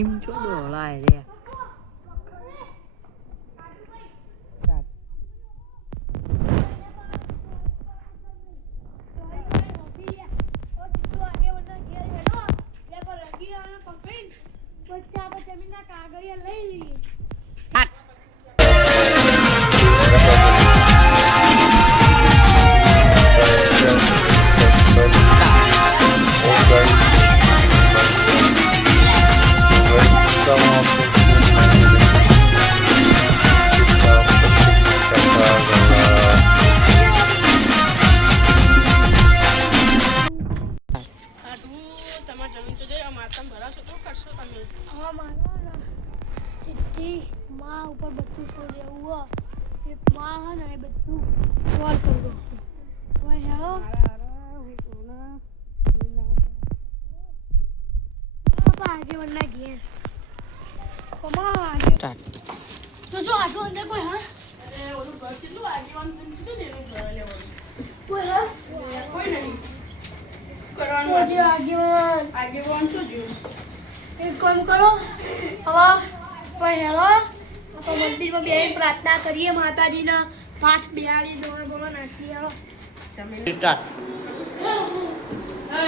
im chỗ đường này nè હા મારો સીધી માં ઉપર બધું છોડ દેવું હો. એ માં હે ને એ બધું સોલ્વ કરી દેશે. હવે હેલો આગેવાનના ઘેર. તો જો આટલું અંદર કોઈ હા? કોઈ હા? તો જે આગેવાન. એક કામ કરો હવે પહેલો હેલો આપણે મંદિરમાં બે પ્રાર્થના કરીએ માતાજીના. પાંચ બિહારી દોડ બોલો નાખી આવો સ્ટાર્ટ. હે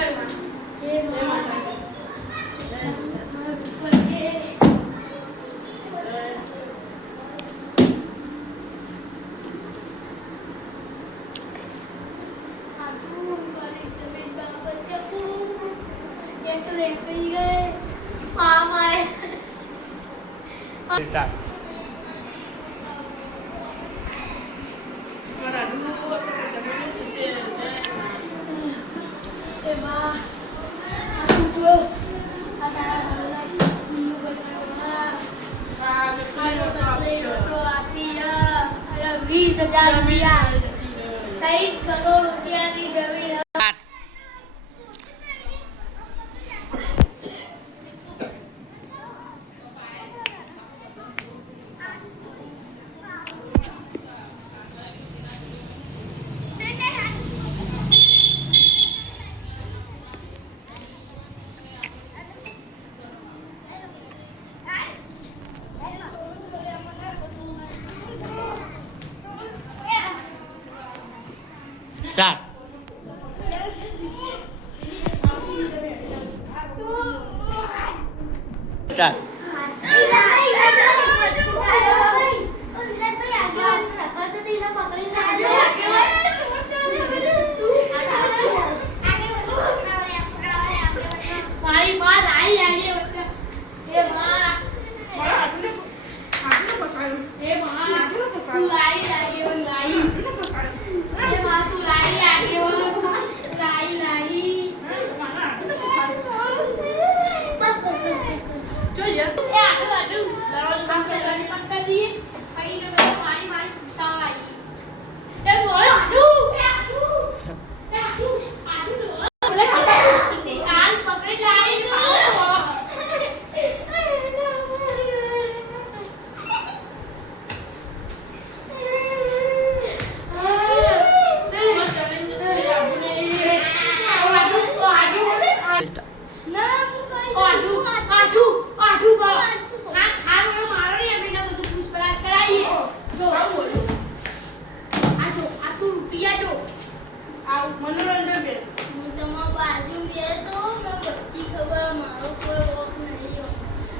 વીસ હજાર રૂપિયા સાઈઠ કરોડ રૂપિયાની જમીન હે. સ્ટાર્ટ સ્ટાર્ટ મારી માં લાઈ આવી બધા એ માં એ માં તું લાઈ લાગી લાઈ એ માં તું લાઈ લાગી લાઈ લાઈ બસ બસ બસ બસ એ આટલું આટલું આપણે લડી પંકજ જી કઈ ને મારી મારી પૂછાવ આવી એ બોલો આટલું એ આટલું એ આટલું આટલું તો બોલે ખાતા આલ પકડી લાઈ પાવો ના હું કઈ આડું આડું આડું બોલો હા હા મને મારો ને એમને બધું પૂછપરછ કરાવીએ જો આ જો આ તું રૂપિયા જો મનોરંજન બેન હું તમારા બાજુ બે તો મને બધી ખબર મારો કોઈ વોક નહીં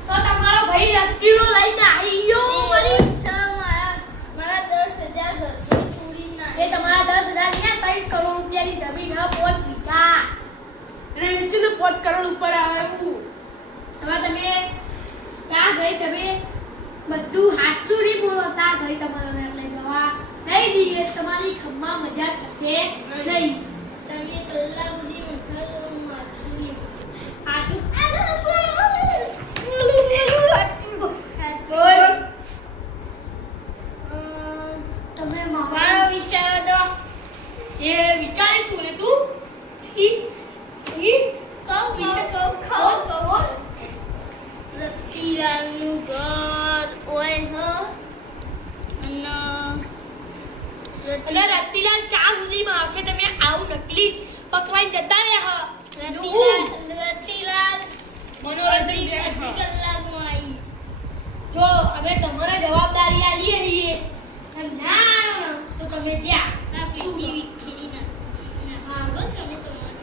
તો તમારો ભાઈ રસ્તીનો લઈને આવી ગયો મારી મારા દસ હજાર ઘરથી ચોરી ના એ તમારા દસ હજાર ને ત્રણ કરોડ રૂપિયાની જમીન હ પોચ વીઘા એને પોટ કરોડ ઉપર આવે. એવું હવે તમે ક્યાં ગઈ તમે બધું હાથું નહીં બોલો ત્યાં ગઈ તમારે એટલે જવા નહીં દઈએ. તમારી ખમ્મા મજા થશે નહીં. તમે કલાક સુધી ક્લિપ પકવાઈ જતા રહ્યા. રતિલાલ મનોરંજન કલાકમાં આવી જો અમે તમારા જવાબદારી આ લઈએ છીએ ના તો તમે જ્યાં? ના ટીવી ના હા બસ અમે તમારું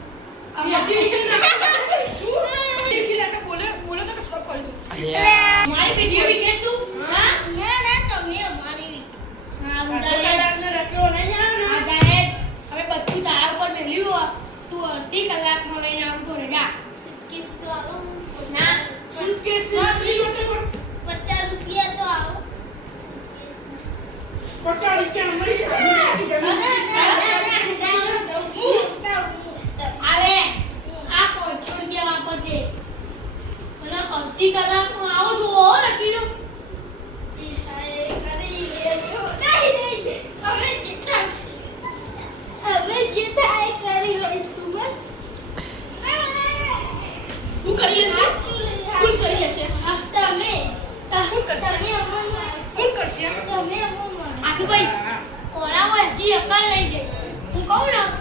બોલો ટીવી તો કશું કરી દો મારી બેટી આવે આ પાંચસો રૂપિયા વાપરજે મને અડધી કલાક Un cobro.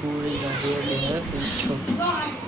गोरे का बोर्ड है पीछे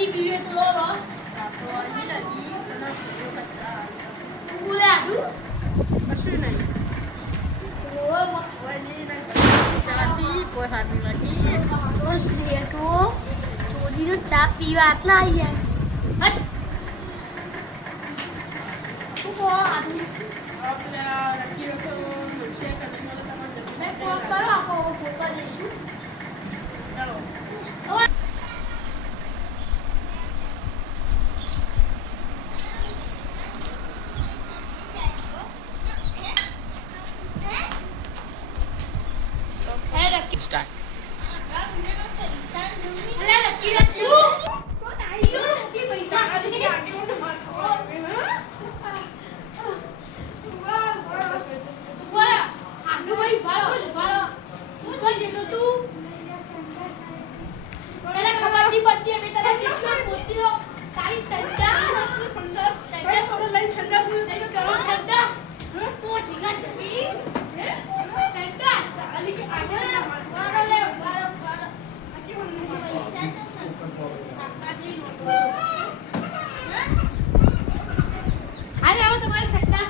બીજી પીવે તો લો તું બોલે આડું કશું નહીં ચા પીવા આટલા આવી ગયા હટ શું કહો આપણે કરો આપણે પોતા જઈશું ચલો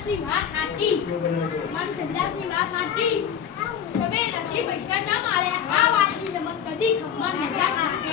ની વાત સાચી. મારી સંદાસની વાત સાચી. તમે નથી પૈસા ના માર્યા. આ વાતની તમને કદી ખબર નથી